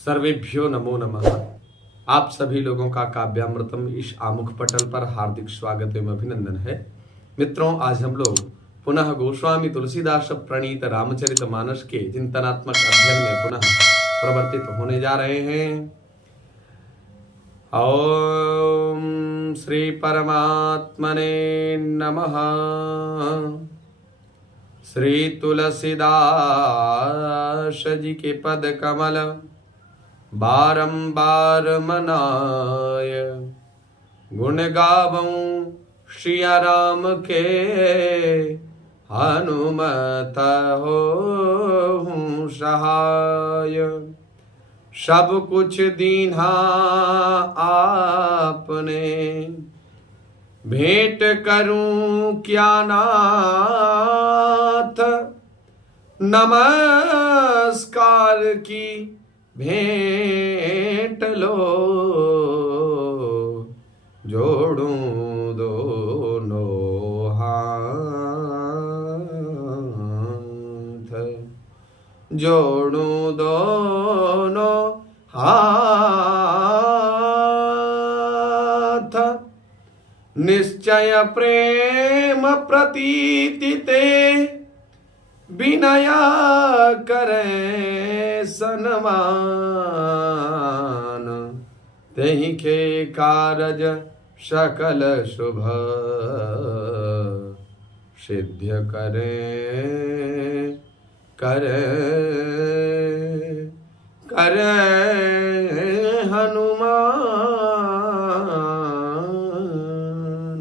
सर्वेभ्यो नमो नमः। आप सभी लोगों का काव्यामृतम इस आमुख पटल पर हार्दिक स्वागत एवं अभिनंदन है। मित्रों, आज हम लोग पुनः गोस्वामी तुलसीदास प्रणीत रामचरितमानस के चिंतनात्मक अध्ययन में पुनः प्रवर्तित होने जा रहे हैं। ओम श्री परमात्मने नमः। श्री तुलसीदास जी के पद कमल बारंबार मनाय, गुण गावऊं श्रिया राम के, हनुमत होऊं सहाय। सब कुछ दीन्हा आपने, भेंट करूं क्या नाथ, नमस्कार की भेंट लो, जोड़ूं दोनों हाथ, जोड़ूं दोनों हाथ। निश्चय प्रेम प्रतीति ते, विनया करें सन्मान, तेहि के कारज सकल शुभ, सिद्ध करें हनुमान।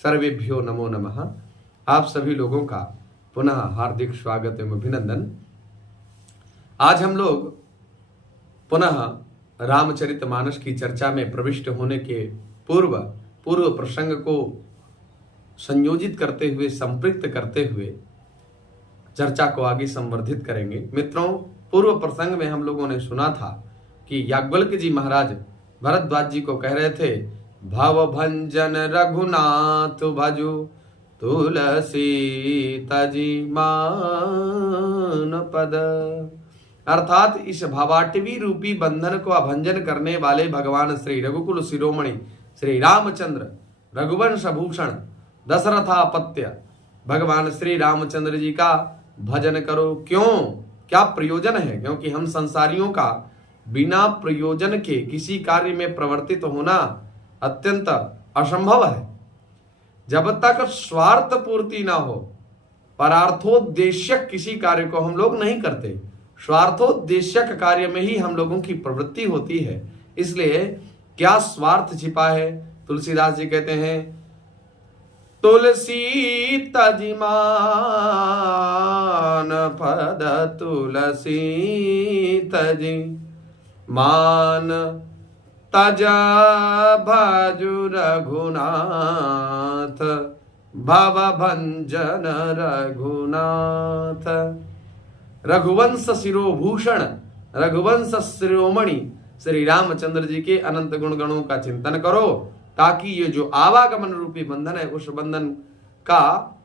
सर्वेभ्यो नमो नमः। आप सभी लोगों का पुनः हार्दिक स्वागत एवं अभिनंदन। आज हम लोग पुनः रामचरितमानस की चर्चा में प्रविष्ट होने के पूर्व प्रसंग को संयोजित करते हुए, संपृक्त करते हुए चर्चा को आगे संवर्धित करेंगे। मित्रों, पूर्व प्रसंग में हम लोगों ने सुना था कि याज्ञवल्क्य जी महाराज भरद्वाज जी को कह रहे थे, भव भंजन रघुनाथ भजु, तुलसी तजी मान पद। अर्थात इस भावाटवी रूपी बंधन को अभंजन करने वाले भगवान श्री रघुकुल शिरोमणि श्री रामचंद्र, रघुवंश भूषण, दशरथापत्य भगवान श्री रामचंद्र जी का भजन करो। क्यों? क्या प्रयोजन है? क्योंकि हम संसारियों का बिना प्रयोजन के किसी कार्य में प्रवर्तित होना अत्यंत असंभव है। जब तक स्वार्थ पूर्ति ना हो, परार्थोद्देश्यक किसी कार्य को हम लोग नहीं करते। स्वार्थोद्देश्यक कार्य में ही हम लोगों की प्रवृत्ति होती है। इसलिए क्या स्वार्थ छिपा है? तुलसीदास जी कहते हैं, तुलसी तजिमान पद, तुलसी तजी मान तजा भजु रघुनाथ, भव भंजन रघुनाथ। रघुवंश शिरोभूषण, रघुवंश शिरोमणि श्री रामचंद्र जी के अनंत गुण गणों का चिंतन करो, ताकि ये जो आवागमन रूपी बंधन है, उस बंधन का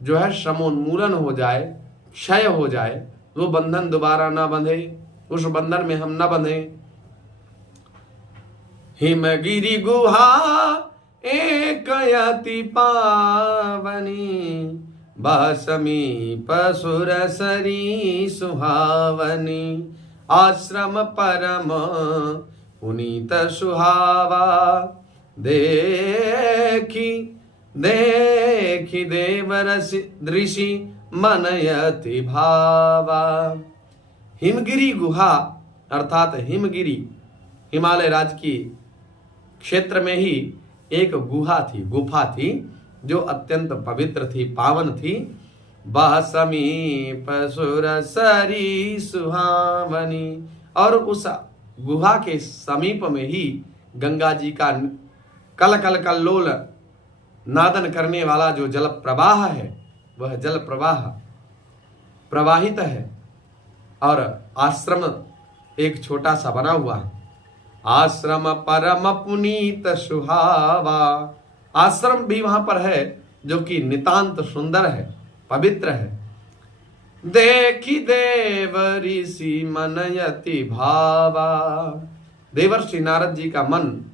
जो है समोन्मूलन हो जाए, क्षय हो जाए। वो बंधन दोबारा न बंधे, उस बंधन में हम न बंधे। हिमगिरि गुहा एक यति पावनी, बसमीप सुरसरी सुहावनी। आश्रम परम पुनीत सुहावा, देखी देखी देवरसि दृषि मनयति भावा। हिमगिरी गुहा अर्थात हिमगिरी, हिमालय राज्य की क्षेत्र में ही एक गुहा थी, गुफा थी, जो अत्यंत पवित्र थी, पावन थी। बह समीप सुरसरी सुहावनी, और उस गुहा के समीप में ही गंगा जी का कल कल कल्लोल नादन करने वाला जो जल प्रवाह है, वह जल प्रवाह प्रवाहित है। और आश्रम एक छोटा सा बना हुआ है। आश्रम परम पुनीत सुहावा, आश्रम भी वहां पर है जो कि नितांत सुंदर है, पवित्र है। देखी देव ऋषि मन यति भावा। देवर्षि नारद जी का मन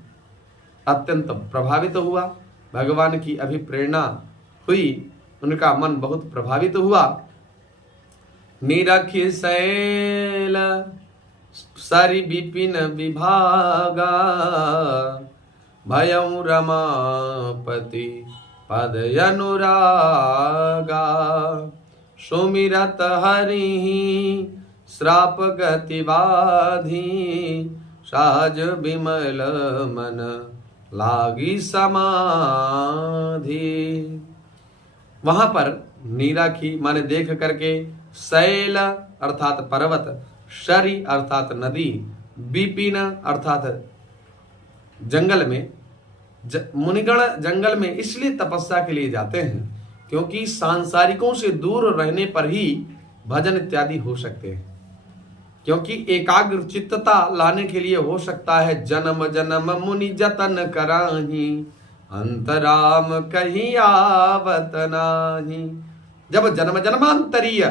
अत्यंत प्रभावित हुआ, भगवान की अभिप्रेरणा हुई, उनका मन बहुत प्रभावित हुआ। निरखि शैल सरि विपिन विभागा, भयं रमापति पद अनुरागा। सुमिरत हरि श्राप गति बाधी, सहज विमल मन लागी समाधि। वहां पर नीराखी माने देख करके, शैल अर्थात पर्वत, शरी अर्थात नदी, विपिन अर्थात जंगल में। मुनिगण जंगल में इसलिए तपस्या के लिए जाते हैं क्योंकि सांसारिकों से दूर रहने पर ही भजन इत्यादि हो सकते हैं। क्योंकि एकाग्र चित्तता लाने के लिए हो सकता है जन्म जन्म मुनि जतन कराही, अंतराम कहीं आवत नाही। जब जन्म जन्मांतरीय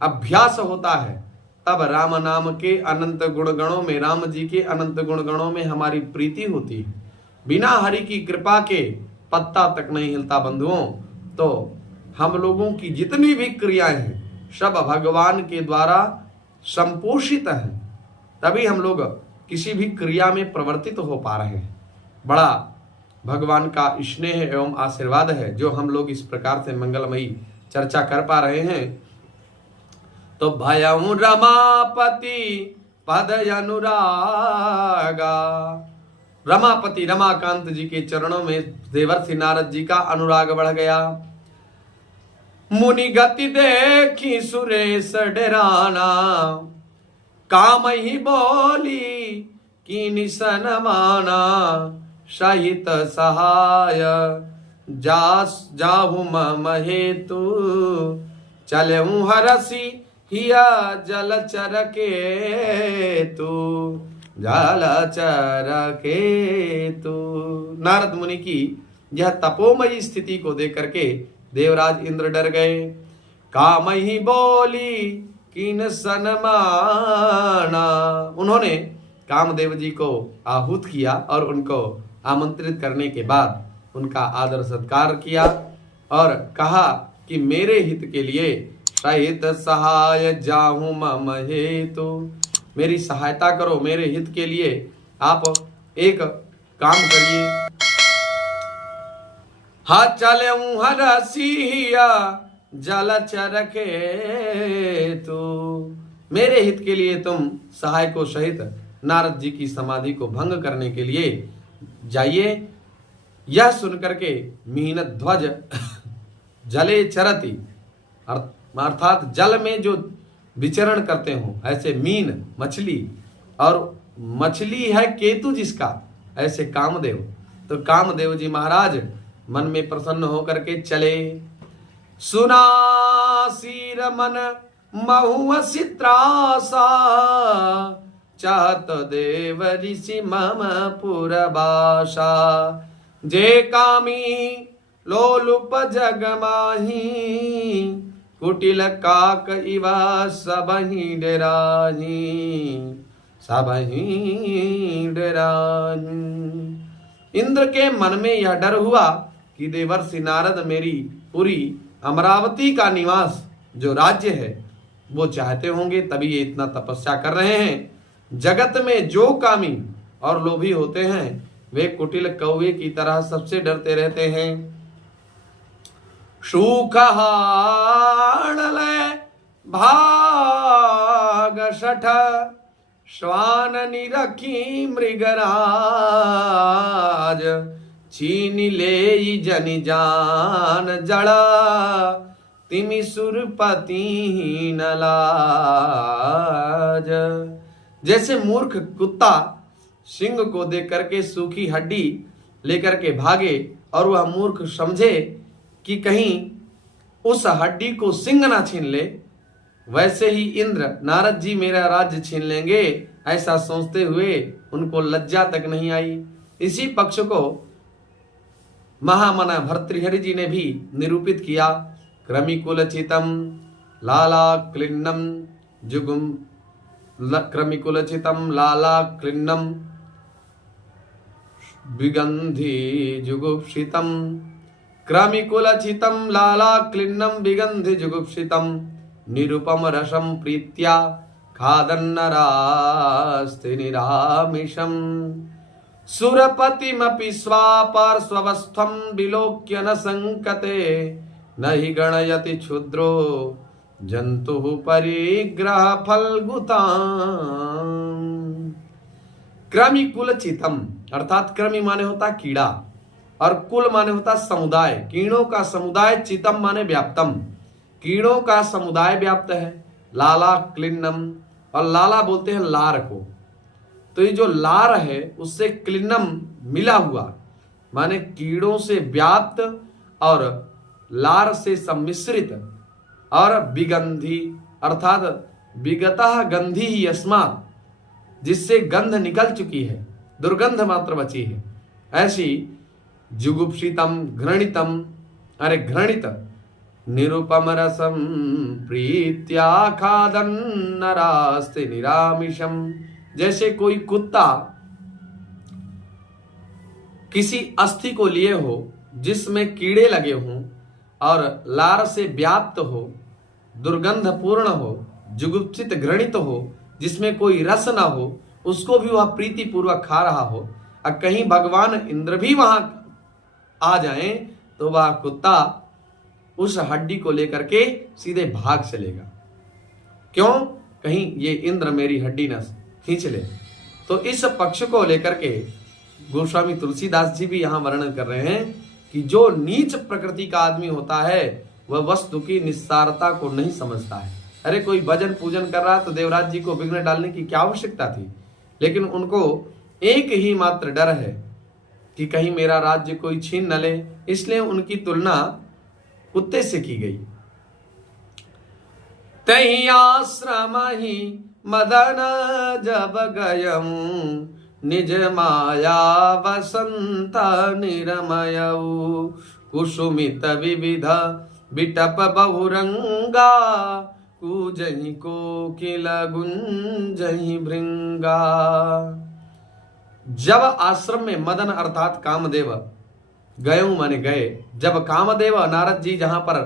अभ्यास होता है तब राम नाम के अनंत गुणगणों में, राम जी के अनंत गुणगणों में हमारी प्रीति होती है। बिना हरि की कृपा के पत्ता तक नहीं हिलता बंधुओं। तो हम लोगों की जितनी भी क्रियाएं हैं सब भगवान के द्वारा संपोषित हैं, तभी हम लोग किसी भी क्रिया में प्रवर्तित हो पा रहे हैं। बड़ा भगवान का स्नेह एवं आशीर्वाद है जो हम लोग इस प्रकार से मंगलमयी चर्चा कर पा रहे हैं। तो भयं रमापति पद अनुरागा, रमापति रमाकांत जी के चरणों में देवर्षि नारद जी का अनुराग बढ़ गया। मुनि गति देखी सुरेश डराना, काम ही बोली की निशन माना। सहित सहाय जाहु मम हेतु, चलऊं हरसी हिया जलचर के तू, जलचर के तू। नारद मुनि की यह तपोमयी स्थिति को देख करके देवराज इंद्र डर गए। काम ही बोली किन सनमाना, उन्होंने कामदेव जी को आहूत किया और उनको आमंत्रित करने के बाद उनका आदर सत्कार किया और कहा कि मेरे हित के लिए सहित सहाय जाहूं मम हेतु, मेरी सहायता करो, मेरे हित के लिए आप एक काम करिए। हा चलऊं हरसिया जलचर के तू, मेरे हित के लिए तुम सहाय को सहित नारद जी की समाधि को भंग करने के लिए जाइए। यह सुनकर के मीन ध्वज जले चरती, अर्थात जल में जो विचरण करते हो ऐसे मीन मछली, और मछली है केतु जिसका, ऐसे कामदेव। तो कामदेव जी महाराज मन में प्रसन्न होकर के चले। सुना सीर मन महुअसि त्रासा, चाहत देव ऋषि मम पुरबासा। जे कामी लोलुप जग माही, कुटिल काक इवा सबहि डराही, सबहि डराही। इंद्र के मन में यह डर हुआ कि देवर्षि नारद मेरी पूरी अमरावती का निवास जो राज्य है वो चाहते होंगे, तभी ये इतना तपस्या कर रहे हैं। जगत में जो कामी और लोभी होते हैं वे कुटिल कौवे की तरह सबसे डरते रहते हैं। सूख हाड़ल भाग सठ, श्वान निरखी मृगराज। छीन ले जनि जान जड़ा, तिमि सुरपति न लाज। जैसे मूर्ख कुत्ता सिंह को देख करके सूखी हड्डी लेकर के भागे और वह मूर्ख समझे कि कहीं उस हड्डी को सिंह ना छीन ले, वैसे ही इंद्र नारद जी मेरा राज्य छीन लेंगे ऐसा सोचते हुए उनको लज्जा तक नहीं आई। इसी पक्ष को महामना भर्तृहरि जी ने भी निरूपित किया। क्रमिकुल चितम लालाक्लिन्नं जुगुं क्रमिकुलचितं लालाक्लिन्नं विगन्धि जुगुप्सितं क्रमिकुलचितं लालाक्लिन्नं विगन्धि जुगुप्सितं निरुपम रसं प्रीत्या खादन्नरास्ति निरामिषम् सुरपतिमपि स्वापार्श्वस्थं विलोक्य न संकते न हि गणयति क्षुद्रो जंतु परिग्रह फलगुताम्। क्रमि कुल चितम अर्थात क्रमि माने होता कीड़ा और कुल माने होता समुदाय, कीड़ों का समुदाय, चितम माने व्याप्तम, कीड़ों का समुदाय व्याप्त है। लाला क्लिन्नम, और लाला बोलते हैं लार को, तो ये जो लार है उससे क्लिन्नम मिला हुआ माने कीड़ों से व्याप्त और लार से सम्मिश्रित, और विगंधी अर्थात विगतः गंधी ही अस्मात्, जिससे गंध निकल चुकी है, दुर्गंध मात्र बची है, ऐसी जुगुप्सितम घृणितम, अरे घृणित निरुपम रसम प्रीत्या खादन्नरास्ति निरामिषम। जैसे कोई कुत्ता किसी अस्थि को लिए हो जिसमें कीड़े लगे हों और लार से व्याप्त हो, दुर्गंध पूर्ण हो, जुगुप्सित घृणित हो, जिसमें कोई रस ना हो, उसको भी वह प्रीति पूर्वक खा रहा हो, और कहीं भगवान इंद्र भी वहां आ जाएं तो वह कुत्ता उस हड्डी को लेकर के सीधे भाग चलेगा। क्यों? कहीं ये इंद्र मेरी हड्डी न खींच ले। तो इस पक्ष को लेकर के गोस्वामी तुलसीदास जी भी यहां वर्णन कर रहे हैं कि जो नीच प्रकृति का आदमी होता है वह वस्तु की निस्सारता को नहीं समझता है। अरे कोई भजन पूजन कर रहा तो देवराज जी को विघ्न डालने की क्या आवश्यकता थी, लेकिन उनको एक ही मात्र डर है कि कहीं मेरा राज्य कोई छीन न ले, इसलिए उनकी तुलना कुत्ते से की गई। तही आश्रम ही मदन जब गयम निज माया वसंत निरमयऊ कुसुमित विविध बिटप बहुरंगा कूजहि कोकिल गुंजहि भृंगा। जब आश्रम में मदन अर्थात कामदेव गयऊ माने गए, जब कामदेव नारद जी जहां पर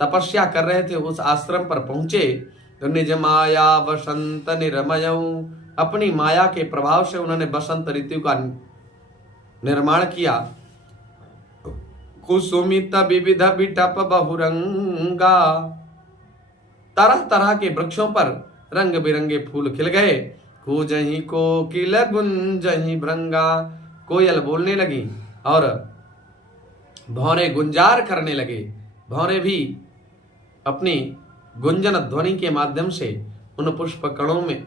तपस्या कर रहे थे उस आश्रम पर पहुंचे तो निज माया वसंत निरमयऊ, अपनी माया के प्रभाव से उन्होंने बसंत ऋतु का निर्माण किया। कुसुमित विविध बिटप बहुरंगा, तरह तरह के वृक्षों पर रंग बिरंगे फूल खिल गए। कूजहि कोकिल गुंजहि भृंगा, कोयल बोलने लगी और भौरे गुंजार करने लगे। भौरे भी अपनी गुंजन ध्वनि के माध्यम से उन पुष्प कणों में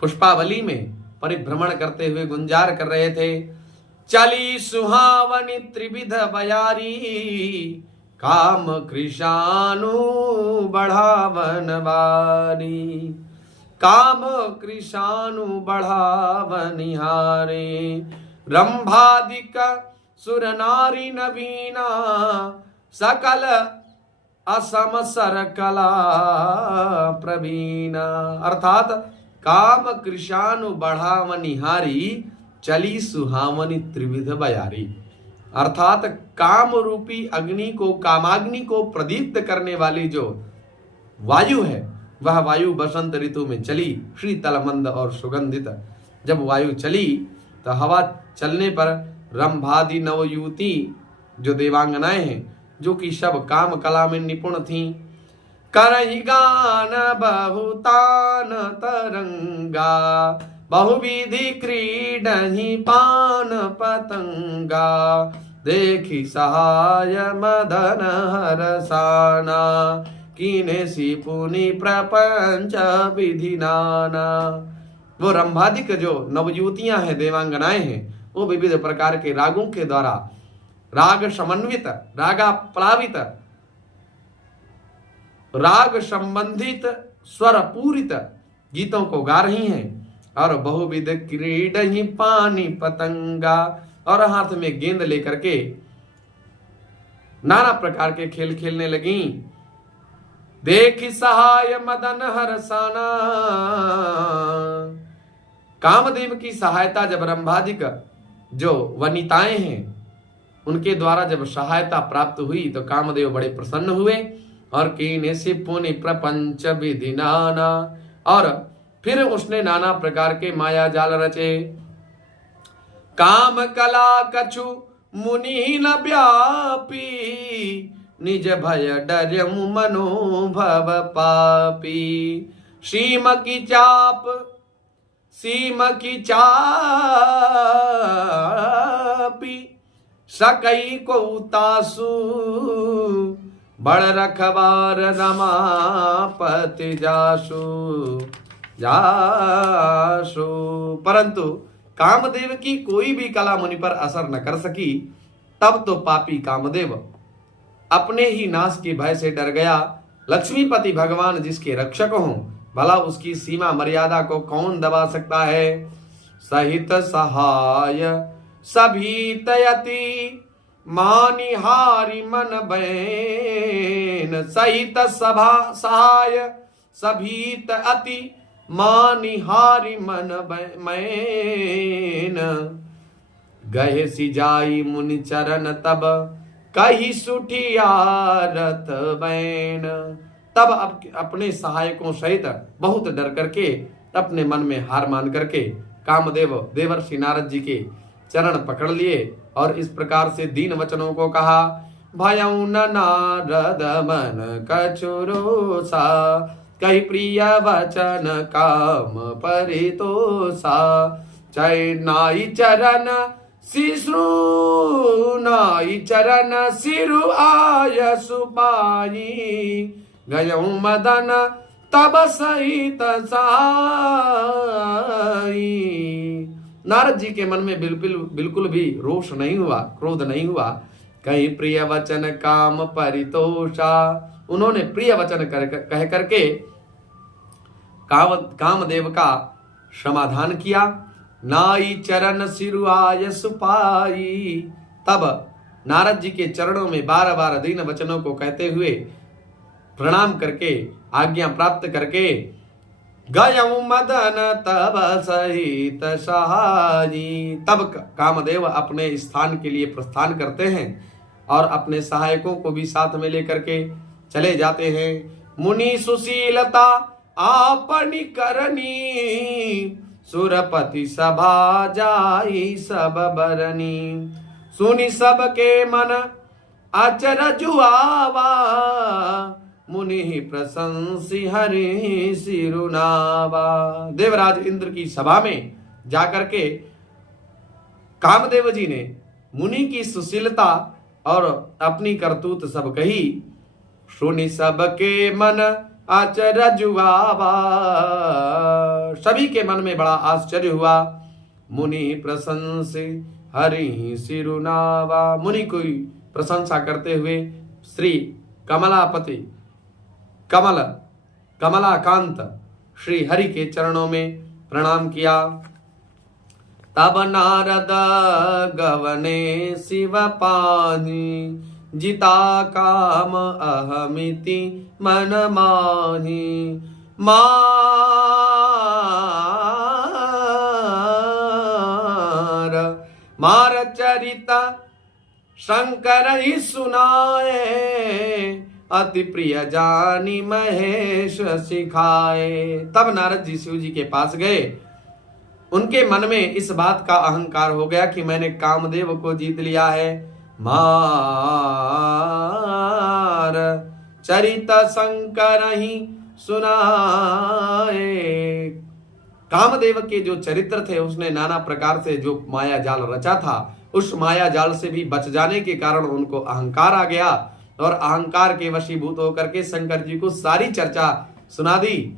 पुष्पावली में परिभ्रमण करते हुए गुंजार कर रहे थे। चली सुहावनी त्रिविध बयारी काम कृशानु बढ़ावन बारी, काम कृशानु बढ़ावनिहारे रंभादिक सुर नारी नवीना सकल असम सर कला प्रवीणा। अर्थात काम कृशानु बढ़ावनिहारी चली सुहावनी त्रिविध बयारी, अर्थात काम रूपी अग्नि को, कामाग्नि को प्रदीप्त करने वाली जो वायु है वह वायु बसंत ऋतु में चली, शीतल मंद और सुगंधित। जब वायु चली तो हवा चलने पर रंभादि नवयुवती जो देवांगनाएं हैं, जो कि सब काम कला में निपुण थीं, करहि गान बहुतान तरंगा बहुविधि क्रीडहि पान पतंगा देखी सहाय मदन हरसाना कीने सी पुनि प्रपंच विधि नाना। वो रंभादिक जो नवयुवतियां हैं, देवांगनाएं हैं, वो विविध प्रकार के रागों के द्वारा राग समन्वित, रागा प्लावित, राग संबंधित, स्वर पूरित गीतों को गा रही हैं। और बहुविध क्रीडहि पानी पतंगा, और हाथ में गेंद लेकर के नाना प्रकार के खेल खेलने लगी। देखि सहाय मदन हरसाना। कामदेव की सहायता जब रंभादिक जो वनिताएं हैं उनके द्वारा जब सहायता प्राप्त हुई तो कामदेव बड़े प्रसन्न हुए और कीने से पुनि प्रपंच विधि नाना, और फिर उसने नाना प्रकार के माया जाल रचे। काम कला कछु मुनि न व्यापी, निज भय डर्यु मनोभव पापी। सीम की चापी सकई को तासु, बड़ रखबार रमापति जासु। परंतु कामदेव की कोई भी कला मुनि पर असर न कर सकी। तब तो पापी कामदेव अपने ही नाश के भय से डर गया। लक्ष्मीपति भगवान जिसके रक्षक हों, भला उसकी सीमा मर्यादा को कौन दबा सकता है। सहित सहाय सभी तयति, मानिहारी मन बैन। सहित सभा सहाय सभी अति, मानिहारी मन बैन। गहे सी जाई मुनि चरण तब, कही सुठियारत बैन। तब अपने सहायकों सहित बहुत डर करके अपने मन में हार मान करके कामदेव देवर्षि नारद जी के चरण पकड़ लिए और इस प्रकार से दीन वचनों को कहा। भयउ न नारद मन कछुरोसा, कही प्रिय वचन काम परितोषा। चै नाई चरण शिशु, नाई चरण सिरु आय सुपाई। गयऊ मदन तब सहित साई। नारद जी के मन में बिल्कुल भी रोष नहीं हुआ, क्रोध नहीं हुआ। कहीं प्रिय वचन काम परितोषा, उन्होंने प्रिय वचन कह करके कामदेव का समाधान किया। नाई चरण सिरुआय सुपाई। तब नारद जी के चरणों में बार बार दीन वचनों को कहते हुए प्रणाम करके आज्ञा प्राप्त करके गयऊ मदन तब सहित सहाई। तब कामदेव अपने स्थान के लिए प्रस्थान करते हैं और अपने सहायकों को भी साथ में लेकर के चले जाते हैं। मुनि सुशीलता आपनी करनी, सुरपति सभा जाई सब बरनी। सुनि सबके मन अचरजु आवा, मुनि प्रशंसी हरि सिरुनावा। देवराज इंद्र की सभा में जाकर के कामदेव जी ने मुनि की सुशीलता और अपनी करतूत सब कही। सुनि सबके मन आश्चर्य आवा, सभी के मन में बड़ा आश्चर्य हुआ। मुनि प्रशंसी हरि सिरुनावा, मुनि को प्रशंसा करते हुए श्री कमलापति कमलाकांत श्री हरि के चरणों में प्रणाम किया। तब नारद गवने शिव पानी, जिता काम अहमिति मन माही। मार चरिता शंकर ही सुनाए, अति प्रिय जानी महेश सिखाए। तब नारद जी शिव जी के पास गए। उनके मन में इस बात का अहंकार हो गया कि मैंने कामदेव को जीत लिया है। मार चरित शंकर ही सुनाए। कामदेव के जो चरित्र थे उसने नाना प्रकार से जो माया जाल रचा था, उस माया जाल से भी बच जाने के कारण उनको अहंकार आ गया और अहंकार के वशीभूत होकर के शंकर जी को सारी चर्चा सुना दी।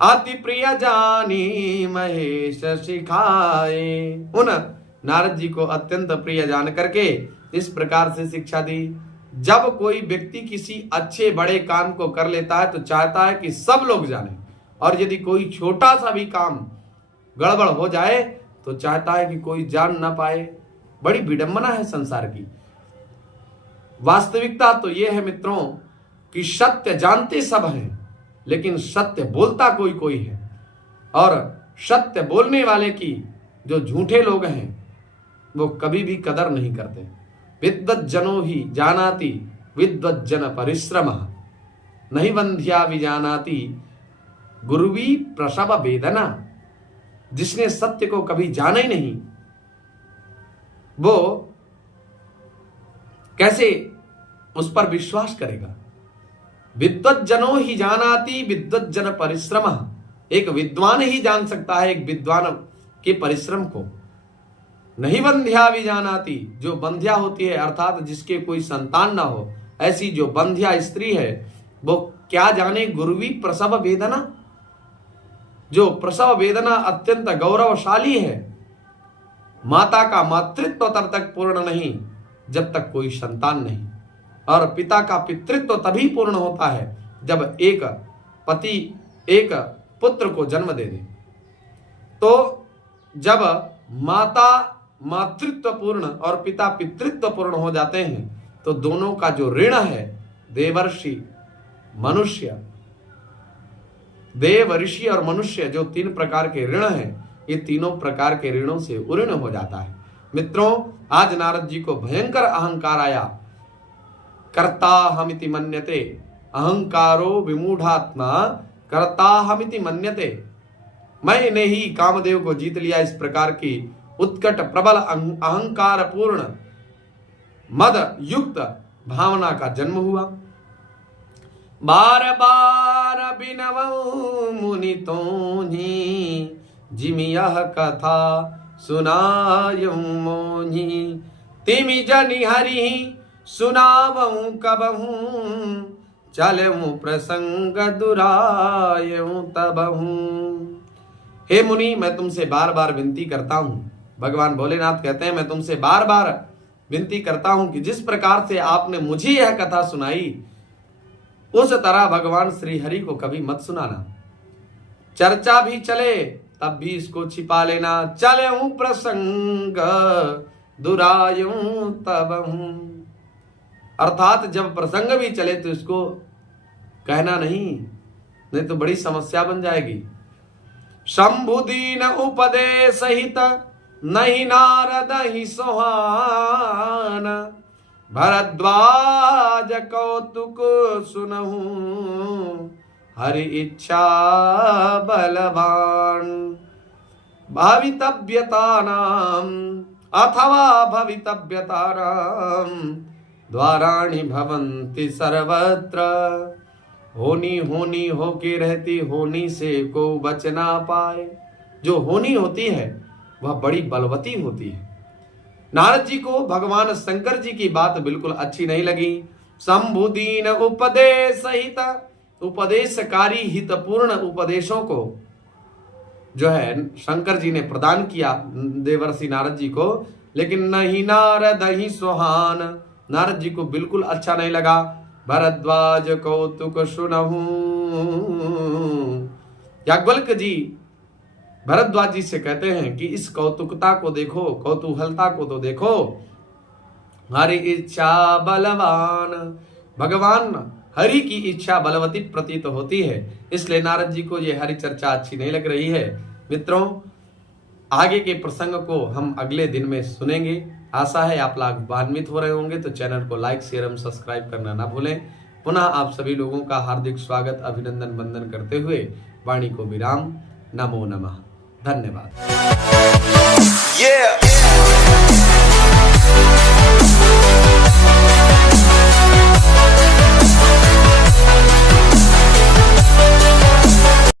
अति प्रिय जानी महेश सिखाए। उन नारद जी को अत्यंत प्रिय जान करके इस प्रकार से शिक्षा दी। जब कोई व्यक्ति किसी अच्छे बड़े काम को कर लेता है तो चाहता है कि सब लोग जाने, और यदि कोई छोटा सा भी काम गड़बड़ हो जाए तो चाहता है कि कोई जान ना पाए। बड़ी विडंबना है संसार की। वास्तविकता तो यह है मित्रों कि सत्य जानते सब हैं, लेकिन सत्य बोलता कोई कोई है, और सत्य बोलने वाले की जो झूठे लोग हैं वो कभी भी कदर नहीं करते। विद्वज्जनो ही जानाति विद्वज्जन परिश्रम, नहीं बंध्या विजानाति गुरुवी प्रसव वेदना। जिसने सत्य को कभी जाना ही नहीं, वो कैसे उस पर विश्वास करेगा। विद्वज्जनो ही जानाति विद्वज्जन परिश्रम, एक विद्वान ही जान सकता है एक विद्वान के परिश्रम को। नहीं बंध्या भी जानाती, जो बंध्या होती है अर्थात जिसके कोई संतान ना हो, ऐसी जो बंध्या स्त्री है वो क्या जाने गुरुवी प्रसव वेदना, जो प्रसव वेदना अत्यंत गौरवशाली है। माता का मातृत्व तब तक पूर्ण नहीं जब तक कोई संतान नहीं, और पिता का पितृत्व तभी पूर्ण होता है जब एक पति एक पुत्र को जन्म दे दे। तो जब माता मातृत्व पूर्ण और पिता पितृत्व पूर्ण हो जाते हैं तो दोनों का जो ऋण है, देवर्षि मनुष्य, देव ऋषि और मनुष्य, जो 3 प्रकार के ऋण हैं, ये तीनों प्रकार के ऋणों से उऋण हो जाता है। मित्रों, आज नारद जी को भयंकर अहंकार आया। कर्ता हमिति मन्यते, अहंकारो विमूढ़ात्मा कर्ता हमिति मन्यते। मैंने ही कामदेव को जीत लिया, इस प्रकार की उत्कट प्रबल अहंकार पूर्ण मद युक्त भावना का जन्म हुआ। बार बार बिनवऊं मुनि तोहि, जिमि यह कथा सुनायूं मोहि। तिमि जनि हरि सुनावऊं कबहूं, चलऊं प्रसंग दुरायूं तबहूं। हे मुनि, मैं तुमसे बार बार विनती करता हूं। भगवान भोलेनाथ कहते हैं, मैं तुमसे बार बार विनती करता हूं कि जिस प्रकार से आपने मुझे यह कथा सुनाई, उस तरह भगवान श्री हरि को कभी मत सुनाना। चर्चा भी चले तब भी इसको छिपा लेना। चलऊं प्रसंग दुरायूं तबहूं, अर्थात जब प्रसंग भी चले तो इसको कहना नहीं तो बड़ी समस्या बन जाएगी। शंभुदीन उपदेश हित, नहीं नारद ही सोहान। भरद्वाज कौतुक सुनहु, हरि इच्छा बलवान। भवितव्यतानाम अथवा भवितव्यतानाम, द्वाराणि भवन्ति सर्वत्र। होनी होनी होके रहती, होनी से को बच ना पाए। जो होनी होती है वह बड़ी बलवती होती है। नारद जी को भगवान शंकर जी की बात बिल्कुल अच्छी नहीं लगी। शंभुदीन उपदेश हित, उपदेशकारी हितपूर्ण उपदेशों को जो है शंकर जी ने प्रदान किया देवर्षि नारद जी को, लेकिन नहीं नारद ही सुहान, नारद जी को बिल्कुल अच्छा नहीं लगा। भरद्वाज कौतुक सुनहु, याज्ञवल्क्य जी भरद्वाज जी से कहते हैं कि इस कौतुकता को देखो, कौतूहलता को तो देखो। हरि इच्छा बलवान, भगवान हरि की इच्छा बलवती प्रतीत होती है, इसलिए नारद जी को ये हरि चर्चा अच्छी नहीं लग रही है। मित्रों, आगे के प्रसंग को हम अगले दिन में सुनेंगे। आशा है आप लोग लाभान्वित हो रहे होंगे, तो चैनल को लाइक शेयर एवं सब्सक्राइब करना ना भूलें। पुनः आप सभी लोगों का हार्दिक स्वागत अभिनंदन वंदन करते हुए वाणी को विराम। नमो नमः। धन्यवाद।